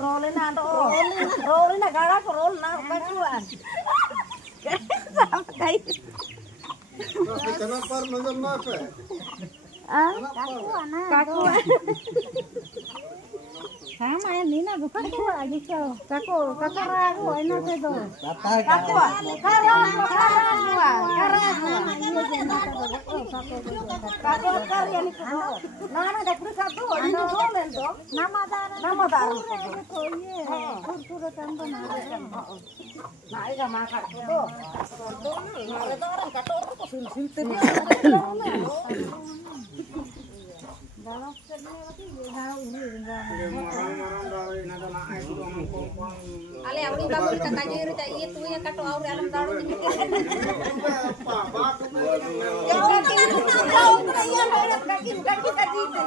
rolin na to. Rolin na gara ko roll na kacuan. Sampai. Tapi kenapa nonton apa? Ah, kacuan. Sama ya Nina bukan tuh aja kau. Kakak ragu enak itu. Kacuan. Kakak kalian itu. Nana ada satu. Ini rolen dong. Nama dar. Sudah tambah nama. Nah, ini makan itu. Ada orang kata itu sil-sil dalam Ale awli bagus katanya itu itu ya kata awli alam dalu ini. Ya tahu ya banyak kaki tadi itu.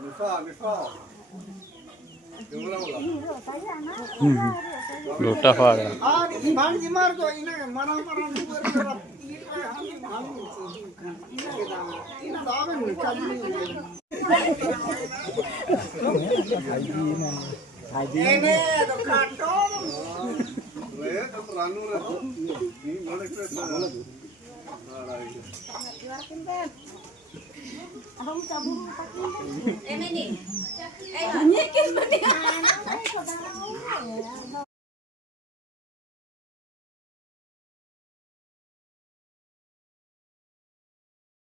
Misal. लोटा फाड़ भांजी मार दो इन्हें मरा